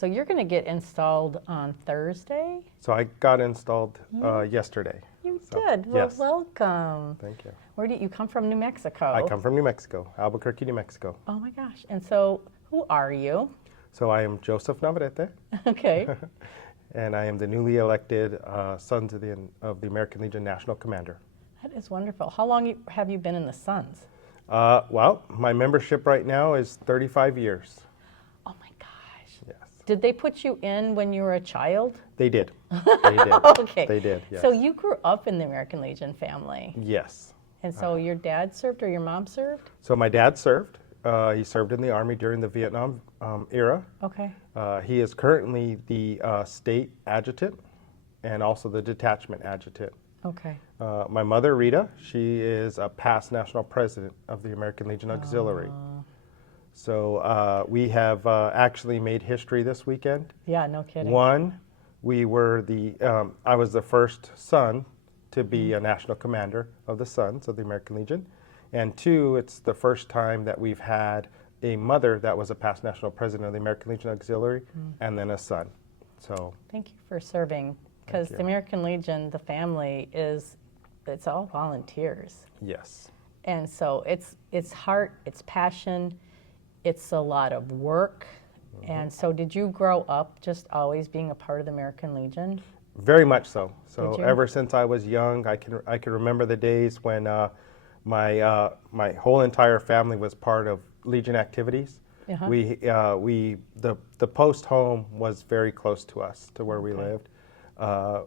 So you're going to get installed on Thursday? So I got installed yesterday. You So, did? Well, yes. welcome. Thank you. Where do you come from? New Mexico? I come from New Mexico, Albuquerque, New Mexico. Oh my gosh. And so who are you? So I am Joseph Navarrete, Okay. and I am the newly elected Sons of the American Legion National Commander. That is wonderful. How long have you been in the Sons? Well, my membership right now is 35 years. Oh my gosh. Yes. Did they put you in when you were a child? They did. They did. Okay. They did, yes. So you grew up in the American Legion family. Yes. And so your dad served or your mom served? So my dad served. He served in the Army during the Vietnam era. Okay. He is currently the state adjutant and also the detachment adjutant. Okay. My mother, Rita, she is a past national president of the American Legion Auxiliary. So we have actually made history this weekend. Yeah, no kidding. One, we were I was the first son to be a national commander of the Sons of the American Legion. And two, it's the first time that we've had a mother that was a past national president of the American Legion Auxiliary and then a son. So Thank you for serving, because you. the American Legion, the family it's all volunteers. yes. And so it's heart, it's passion, it's a lot of work. And so did you grow up just always being a part of the American Legion? Very much so. So Did you? ever since I was young, I can remember the days when my whole entire family was part of Legion activities. Uh-huh. The post home was very close to us, to where we Okay. lived.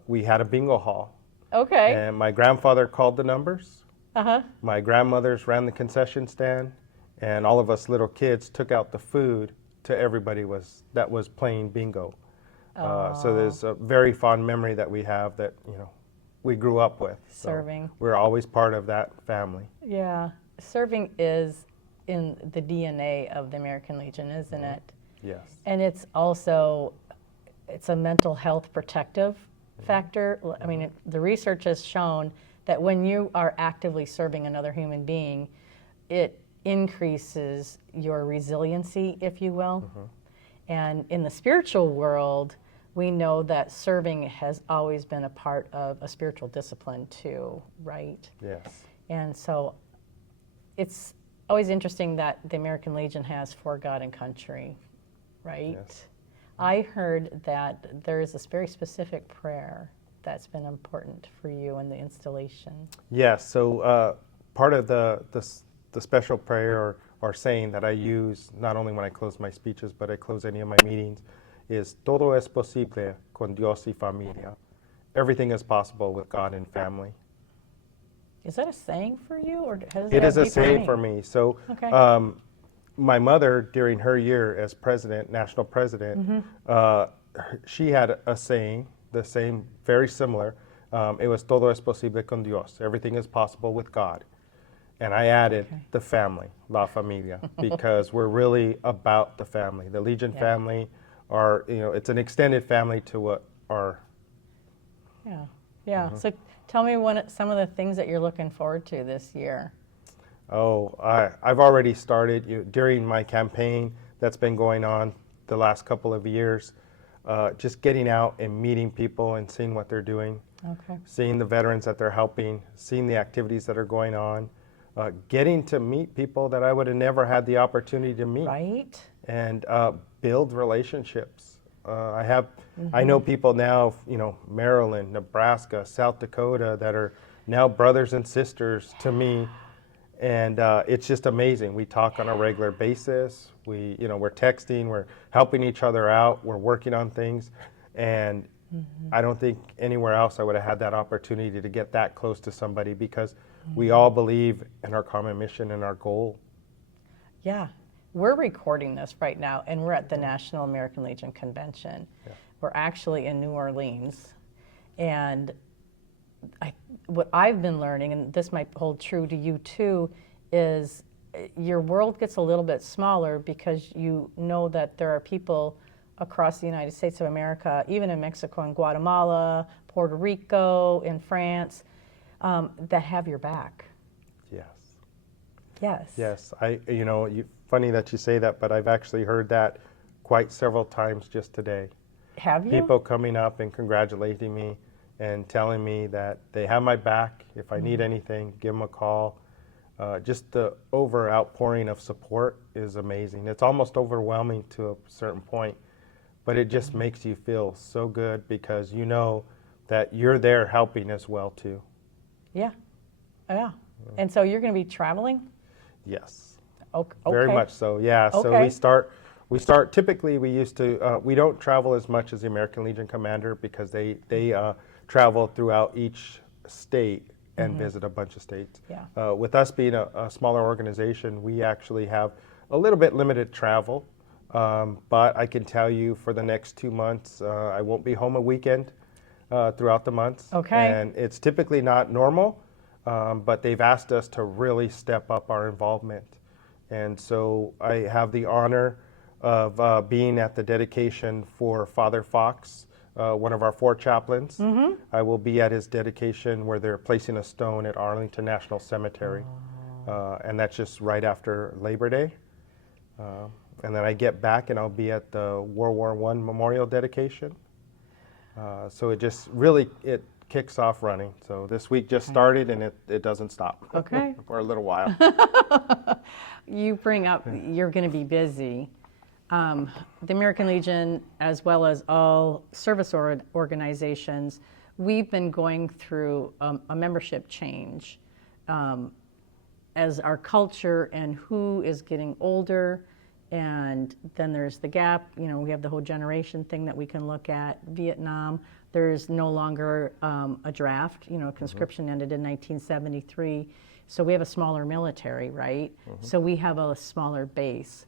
We had a bingo hall, Okay. and my grandfather called the numbers. Uh-huh. My grandmothers ran the concession stand, and all of us little kids took out the food to everybody that was playing bingo. So there's a very fond memory that we have that we grew up with. So Serving. we're always part of that family. Yeah. Serving is in the DNA of the American Legion, isn't it? Yes. And it's also, it's a mental health protective factor. I mean, the research has shown that when you are actively serving another human being, it increases your resiliency, if you will. And in the spiritual world, we know that serving has always been a part of a spiritual discipline too, right? Yes. And so it's always interesting that the American Legion has for God and country, right? Yes. I heard that there is this very specific prayer that's been important for you in the installation. Yes. So part of the special prayer or saying that I use not only when I close my speeches, but I close any of my meetings, is todo es posible con Dios y familia. Everything is possible with God and family. Is that a saying for you, or has It is a deeper saying meaning? for me. So Okay. my mother, during her year as president, national president, she had a saying, the same, very similar. It was todo es posible con Dios. Everything is possible with God. And I added the family, la familia, because we're really about the family. The Legion family it's an extended family to what our... Yeah, yeah. So tell me some of the things that you're looking forward to this year. Oh, I've already started during my campaign that's been going on the last couple of years, just getting out and meeting people and seeing what they're doing, seeing the veterans that they're helping, seeing the activities that are going on, getting to meet people that I would have never had the opportunity to meet, Right. and build relationships. I know people now, Maryland, Nebraska, South Dakota, that are now brothers and sisters to me. And it's just amazing. We talk on a regular basis. We're texting, we're helping each other out, we're working on things. And I don't think anywhere else I would have had that opportunity to get that close to somebody, because we all believe in our common mission and our goal. Yeah. We're recording this right now, and we're at the National American Legion Convention. Yeah. We're actually in New Orleans. And what I've been learning, and this might hold true to you too, is your world gets a little bit smaller because you know that there are people across the United States of America, even in Mexico and Guatemala, Puerto Rico, in France, that have your back. Yes. Yes. Yes. Funny that you say that, but I've actually heard that quite several times just today. Have you? People coming up and congratulating me and telling me that they have my back. If I need anything, give them a call. Just the over outpouring of support is amazing. It's almost overwhelming to a certain point, but it just makes you feel so good because you know that you're there helping as well too. Yeah. Yeah. And so you're going to be traveling? Yes. Okay. Very much so. Yeah. So Okay. we start typically we used to we don't travel as much as the American Legion Commander because they travel throughout each state and visit a bunch of states. Yeah. With us being a smaller organization, we actually have a little bit limited travel. But I can tell you for the next 2 months, I won't be home a weekend throughout the months. Okay. And it's typically not normal, but they've asked us to really step up our involvement. And so I have the honor of being at the dedication for Father Fox, one of our 4 chaplains. I will be at his dedication where they're placing a stone at Arlington National Cemetery. And that's just right after Labor Day. And then I get back and I'll be at the World War I Memorial dedication. So it just really, it kicks off running. So this week just started and it doesn't stop. Okay. For a little while. You bring up, you're going to be busy. The American Legion, as well as all service organizations, we've been going through a membership change as our culture and who is getting older. And then there's the gap, you know, we have the whole generation thing that we can look at. Vietnam, there's no longer a draft, you know, conscription ended in 1973. So we have a smaller military, right? So we have a smaller base,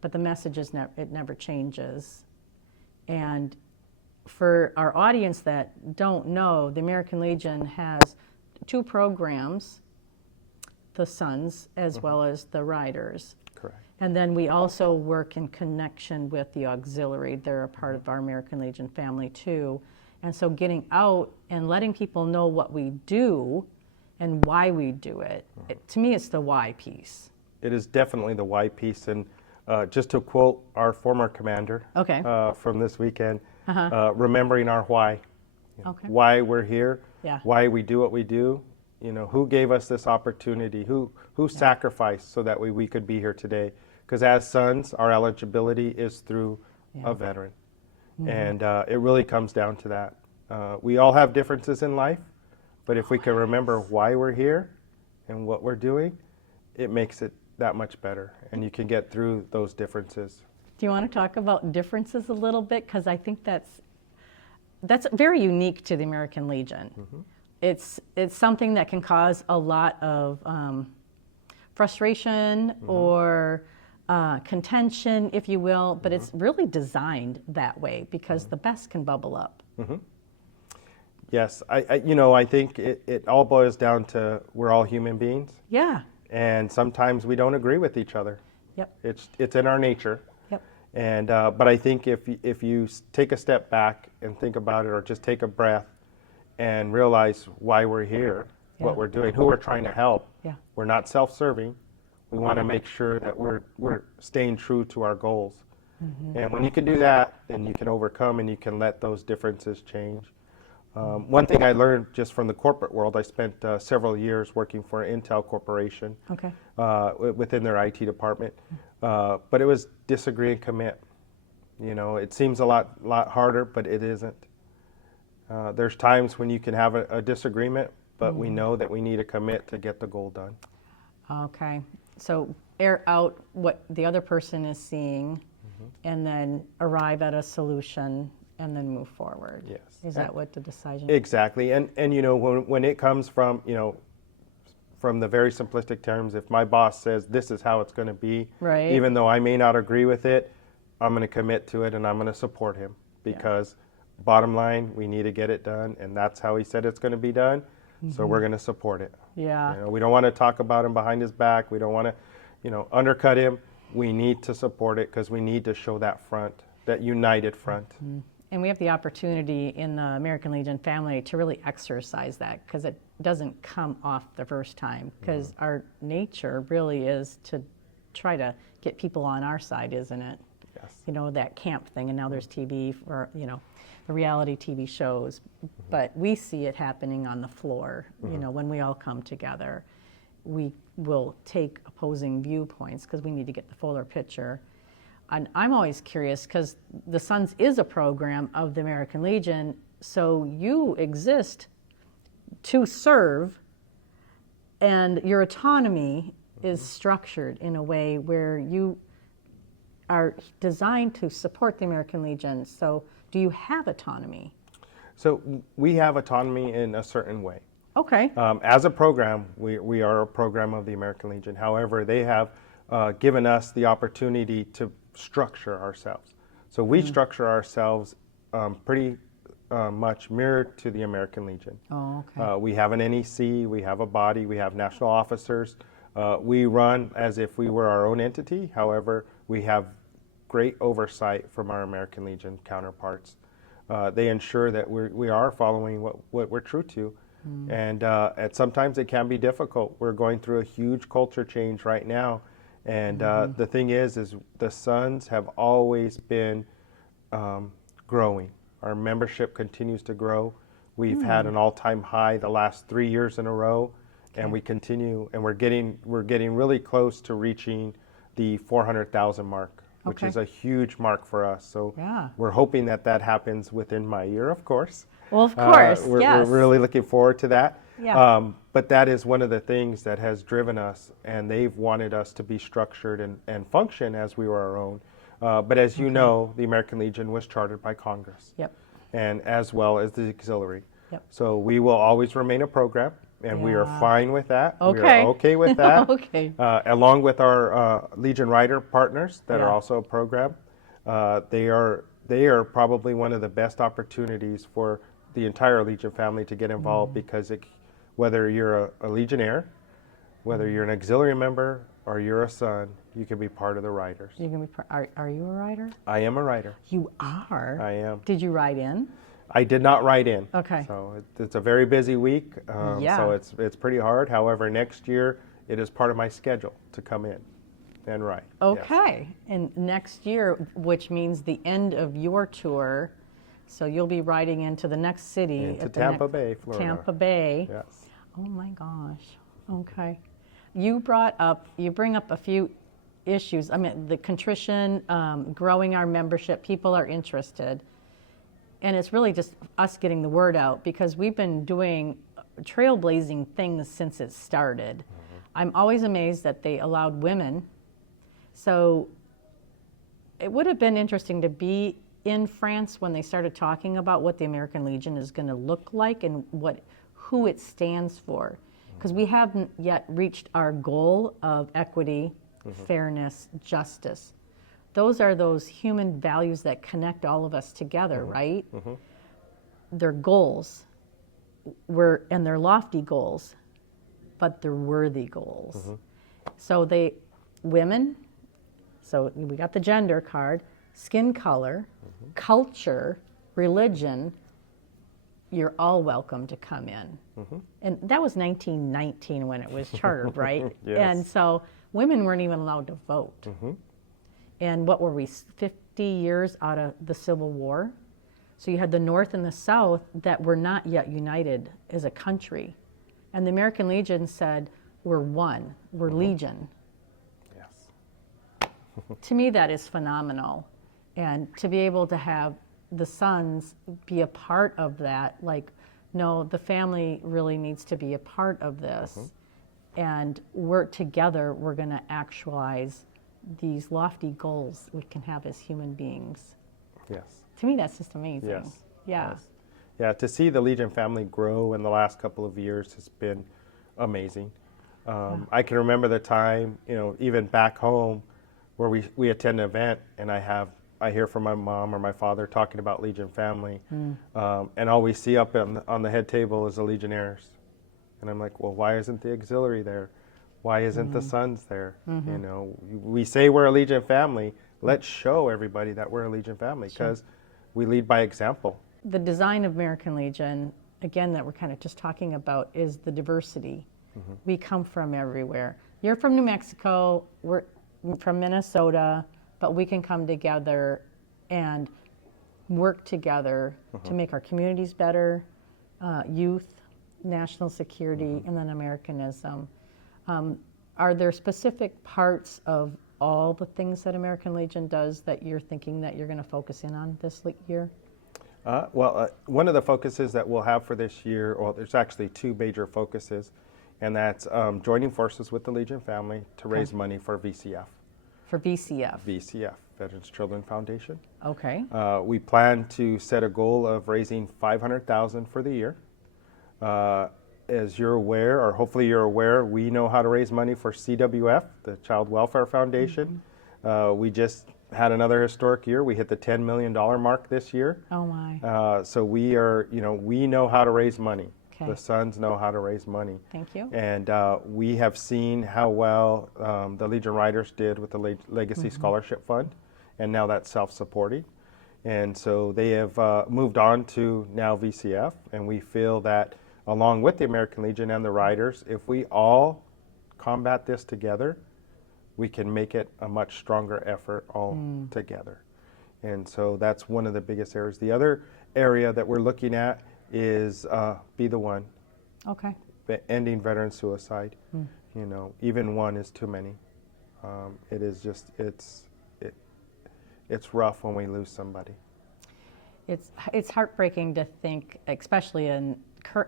but the message is it never changes. And for our audience that don't know, the American Legion has 2 programs, the Sons as well as the Riders. Correct. And then we also work in connection with the auxiliary. They're a part of our American Legion family too. And so getting out and letting people know what we do and why we do it, to me it's the why piece. It is definitely the why piece. And just to quote our former commander from this weekend, remembering our why. Why we're here, why we do what we do, you know, who gave us this opportunity, who sacrificed so that we could be here today. Because as sons, our eligibility is through a veteran. And it really comes down to that. We all have differences in life, but if we can remember why we're here and what we're doing, it makes it that much better. And you can get through those differences. Do you want to talk about differences a little bit? Because I think that's very unique to the American Legion. It's something that can cause a lot of frustration or contention, if you will, but it's really designed that way because the best can bubble up. Yes, I think it all boils down to we're all human beings. Yeah. And sometimes we don't agree with each other. Yep. It's in our nature. Yep. And but I think if you take a step back and think about it, or just take a breath and realize why we're here, what we're doing, who we're trying to help. We're not self-serving. We want to make sure that we're staying true to our goals. And when you can do that, then you can overcome and you can let those differences change. One thing I learned just from the corporate world, I spent several years working for Intel Corporation within their IT department. But it was disagree and commit. You know, it seems a lot harder, but it isn't. There's times when you can have a disagreement, but we know that we need to commit to get the goal done. Okay. So air out what the other person is seeing and then arrive at a solution and then move forward. Yes. Is that what the decision? Exactly. And you know, when it comes from, you know, from the very simplistic terms, if my boss says this is how it's going to be, even though I may not agree with it, I'm going to commit to it and I'm going to support him because bottom line, we need to get it done, and that's how he said it's going to be done. So we're going to support it. Yeah. You know, we don't want to talk about him behind his back. We don't want to, you know, undercut him. We need to support it because we need to show that front, that united front. And we have the opportunity in the American Legion family to really exercise that because it doesn't come off the first time because our nature really is to try to get people on our side, isn't it? Yes. you know, that camp thing, and now there's TV for, you know, the reality TV shows. But we see it happening on the floor, you know, when we all come together. We will take opposing viewpoints because we need to get the fuller picture. And I'm always curious because the Sons is a program of the American Legion, so you exist to serve, and your autonomy is structured in a way where you are designed to support the American Legion. So do you have autonomy? So we have autonomy in a certain way. Okay. As a program, we are a program of the American Legion. However, they have given us the opportunity to structure ourselves. So we structure ourselves pretty much mirrored to the American Legion. Oh, okay. We have an NEC, we have a body, we have national officers. We run as if we were our own entity. However, we have great oversight from our American Legion counterparts. They ensure that we are following what we're true to. And sometimes it can be difficult. We're going through a huge culture change right now. And the thing is the Sons have always been growing. Our membership continues to grow. We've had an all-time high the last 3 years in a row, and we continue. And we're getting really close to reaching the 400,000 mark, which is a huge mark for us. So we're hoping that happens within my year, of course. Well, of course, we're really looking forward to that. Yeah. But that is one of the things that has driven us, and they've wanted us to be structured and function as we were our own. But as you know, the American Legion was chartered by Congress, and as well as the auxiliary. So we will always remain a program, and we are fine with that. We are okay with that. Along with our Legion Rider partners that are also a program, they are probably one of the best opportunities for the entire Legion family to get involved because whether you're a Legionnaire, whether you're an auxiliary member, or you're a Son, you can be part of the Riders. You can be are you a rider? I am a Rider. You are? I am. Did you ride in? I did not ride in. Okay. So it's a very busy week. So it's pretty hard. However, next year it is part of my schedule to come in and ride. Okay. Yes. And next year, which means the end of your tour, so you'll be riding into the next city. Into Tampa Bay, Florida. Tampa Bay. Yes. Oh my gosh. Okay. You bring up a few issues. I mean, the contrition, growing our membership, people are interested. And it's really just us getting the word out because we've been doing trailblazing things since it started. I'm always amazed that they allowed women. So it would have been interesting to be in France when they started talking about what the American Legion is going to look like and who it stands for. Because we haven't yet reached our goal of equity, fairness, justice. Those are those human values that connect all of us together, right? They're goals, and they're lofty goals, but they're worthy goals. So women, so we got the gender card, skin color, culture, religion, you're all welcome to come in. And that was 1919 when it was chartered, right? Yes. And so women weren't even allowed to vote. And what were we, 50 years out of the Civil War? So you had the North and the South that were not yet united as a country. And the American Legion said, we're one, we're Legion. Yes. To me, that is phenomenal. And to be able to have the Sons be a part of that, like, no, the family really needs to be a part of this. And work together, we're going to actualize these lofty goals we can have as human beings. Yes. To me, that's just amazing. Yes. Yeah. Yes. Yeah, to see the Legion family grow in the last couple of years has been amazing. I can remember the time, even back home where we attend an event and I hear from my mom or my father talking about Legion family, and all we see up on the head table is the Legionnaires. And I'm like, well, why isn't the auxiliary there? Why isn't the Sons there? We say we're a Legion family. Let's show everybody that we're a Legion family because we lead by example. The design of American Legion, again, that we're kind of just talking about is the diversity. We come from everywhere. You're from New Mexico, we're from Minnesota, but we can come together and work together to make our communities better, youth, national security, and then Americanism. Are there specific parts of all the things that American Legion does that you're thinking that you're going to focus in on this year? One of the focuses that we'll have for this year, well, there's actually two major focuses, and that's joining forces with the Legion family to raise money for VCF. For VCF? VCF, Veterans Children Foundation. Okay. We plan to set a goal of raising $500,000 for the year. As you're aware, or hopefully you're aware, we know how to raise money for CWF, the Child Welfare Foundation. We just had another historic year. We hit the $10 million mark this year. Oh my. So we are, we know how to raise money. Okay. The sons know how to raise money. Thank you. And we have seen how well the Legion Riders did with the Legacy Scholarship Fund, and now that's self-supporting. And so they have moved on to now VCF, and we feel that along with the American Legion and the Riders, if we all combat this together, we can make it a much stronger effort all together. And so that's one of the biggest areas. The other area that we're looking at is Be the One. Okay. Ending veteran suicide. Even one is too many. It is just, it's rough when we lose somebody. It's heartbreaking to think, especially in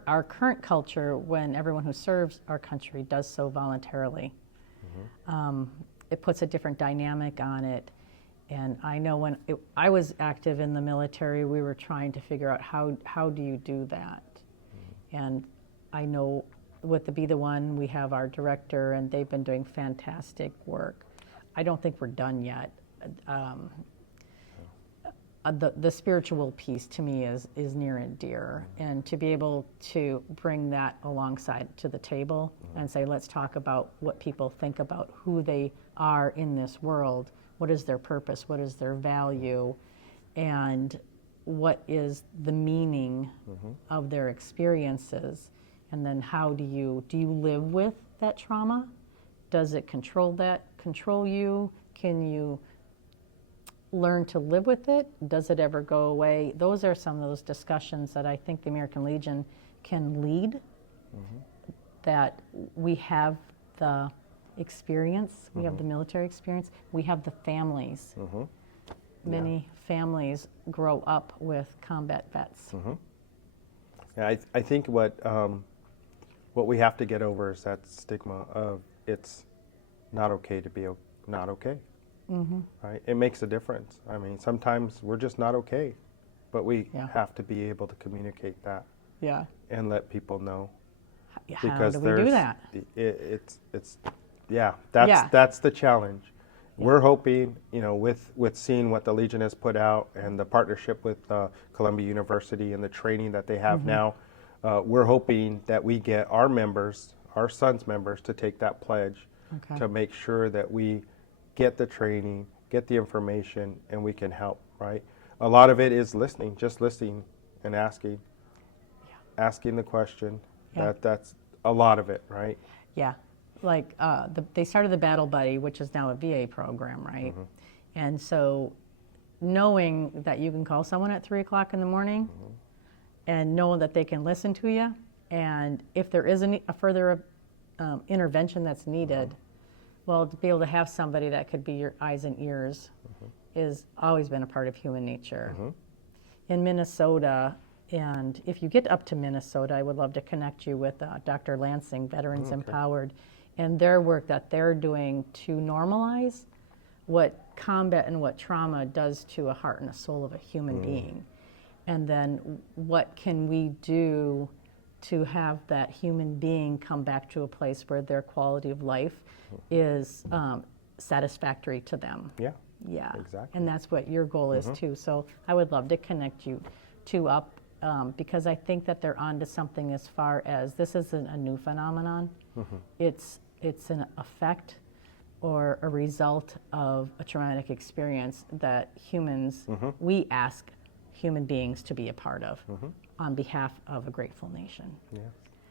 our current culture, when everyone who serves our country does so voluntarily. It puts a different dynamic on it. And I know when I was active in the military, we were trying to figure out how do you do that? And I know with the Be the One, we have our director, and they've been doing fantastic work. I don't think we're done yet. The spiritual piece to me is near and dear, and to be able to bring that alongside to the table and say, let's talk about what people think about who they are in this world. What is their purpose? What is their value? And what is the meaning of their experiences? And then how do you live with that trauma? Does it control you? Can you learn to live with it? Does it ever go away? Those are some of those discussions that I think the American Legion can lead, that we have the experience, we have the military experience, we have the families. Many families grow up with combat vets. Yeah, I think what we have to get over is that stigma of it's not okay to be not okay. Right? It makes a difference. I mean, sometimes we're just not okay, but we have to be able to communicate that. Yeah. And let people know. How do we do that? That's the challenge. We're hoping, with seeing what the Legion has put out and the partnership with Columbia University and the training that they have now, we're hoping that we get our members, our sons' members, to take that pledge to make sure that we get the training, get the information, and we can help, right? A lot of it is listening, just listening and asking the question. That's a lot of it, right? Yeah. Like they started the Battle Buddy, which is now a VA program, right? And so knowing that you can call someone at 3 o'clock in the morning and know that they can listen to you, and if there is a further intervention that's needed, well, to be able to have somebody that could be your eyes and ears is always been a part of human nature. In Minnesota, and if you get up to Minnesota, I would love to connect you with Dr. Lansing, Veterans Empowered, and their work that they're doing to normalize what combat and what trauma does to a heart and a soul of a human being. And then what can we do to have that human being come back to a place where their quality of life is satisfactory to them. Yeah. Exactly. And that's what your goal is too. So I would love to connect you two up because I think that they're onto something as far as this isn't a new phenomenon. It's an effect or a result of a traumatic experience that humans, we ask human beings to be a part of on behalf of a grateful nation. Yeah.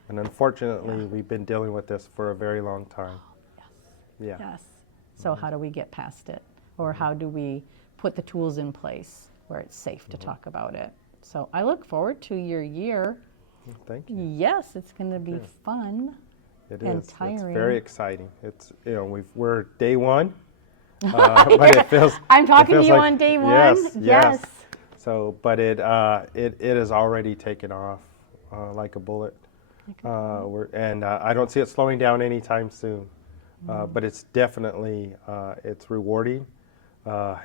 And unfortunately, we've been dealing with this for a very long time. Yes. So how do we get past it? or how do we put the tools in place where it's safe to talk about it. So I look forward to your year. Thank you. Yes, it's going to be fun. It and is. tiring. It's very exciting. It's we're day one, but it feels. I'm talking it to feels you like, on day yes, one. Yes. So, but it has already taken off like a bullet. I don't see it slowing down anytime soon. But it's definitely it's rewarding.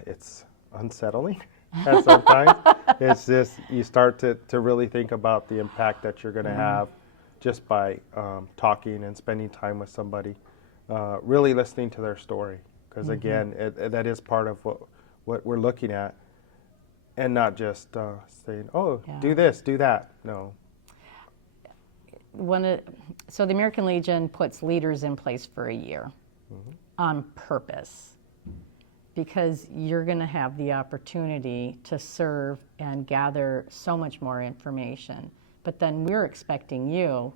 It's unsettling at sometimes. It's just you start to really think about the impact that you're going to have just by talking and spending time with somebody, really listening to their story. Because again, that is part of what we're looking at, and not just saying, "Oh, do this, do that." No. So the American Legion puts leaders in place for a year on purpose, because you're going to have the opportunity to serve and gather so much more information. But then we're expecting you,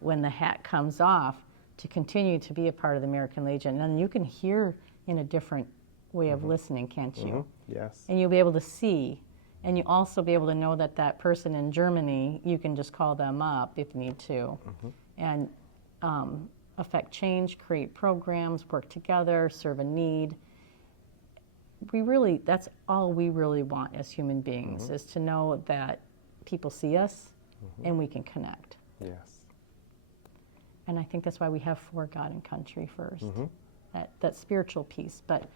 when the hat comes off, to continue to be a part of the American Legion. And you can hear in a different way of listening, can't you? Yes. And you'll be able to see. And you also be able to know that that person in Germany, you can just call them up if you need to, and affect change, create programs, work together, serve a need. That's all we really want as human beings, is to know that people see us and we can connect. Yes. And I think that's why we have for God and country first, that spiritual piece. But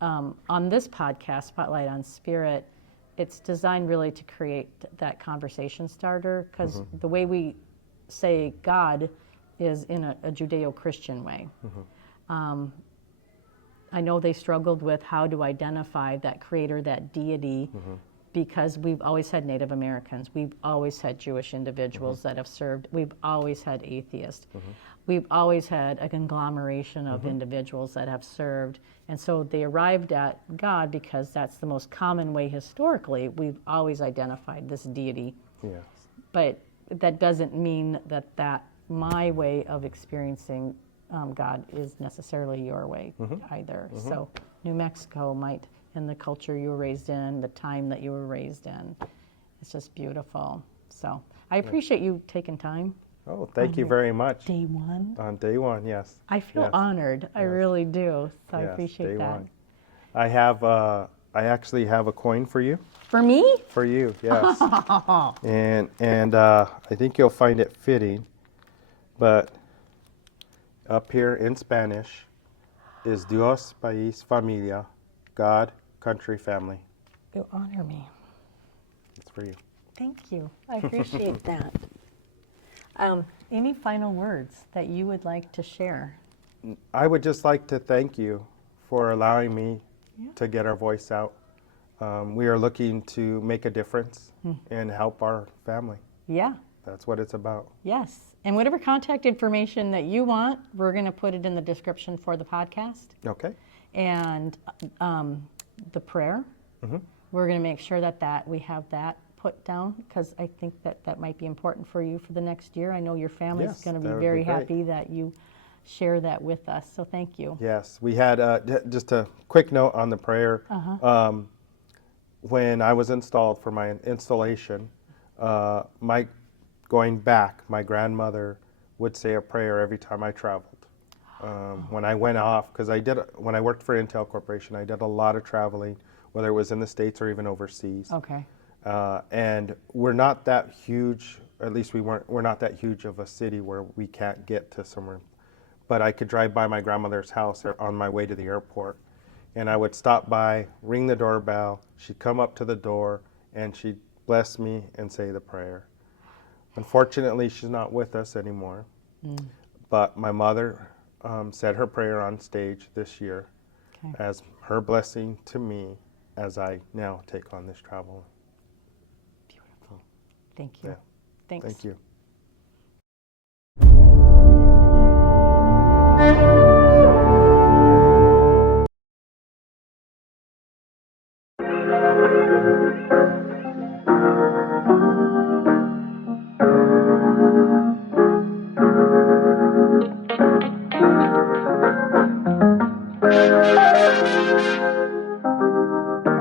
on this podcast, Spotlight on Spirit, it's designed really to create that conversation starter, because the way we say God is in a Judeo-Christian way. I know they struggled with how to identify that creator, that deity, because we've always had Native Americans, we've always had Jewish individuals that have served, we've always had atheists, we've always had a conglomeration of individuals that have served. And so they arrived at God because that's the most common way historically we've always identified this deity. Yes. But that doesn't mean that my way of experiencing God is necessarily your way either. So New Mexico might, in the culture you were raised in, the time that you were raised in, it's just beautiful. So I appreciate you taking time. Oh, thank you very much. Day one. On day one, yes. I feel honored. I really do. So I appreciate day that. one. I actually have a coin for you. For me? For you, yes. and I think you'll find it fitting. But up here in Spanish is Dios, país, familia, God, country, family. You honor me. It's for you. Thank you. I appreciate that. Any final words that you would like to share? I would just like to thank you for allowing me to get our voice out. We are looking to make a difference and help our family. Yeah. That's what it's about. Yes. And whatever contact information that you want, we're going to put it in the description for the podcast. Okay. And the prayer, we're going to make sure that we have that put down, because I think that might be important for you for the next year. I know your family's going to be very happy that you share that with us. So thank you. Yes. We had just a quick note on the prayer. When I was installed for my installation, going back, my grandmother would say a prayer every time I traveled. When I went off, because when I worked for Intel Corporation, I did a lot of traveling, whether it was in the States or even overseas. Okay. And we're not that huge, at least we're not that huge of a city where we can't get to somewhere. But I could drive by my grandmother's house on my way to the airport. And I would stop by, ring the doorbell, she'd come up to the door, and she'd bless me and say the prayer. Unfortunately, she's not with us anymore. But my mother said her prayer on stage this year as her blessing to me as I now take on this travel. Beautiful. Thank you. Yeah. Thanks. Thank you.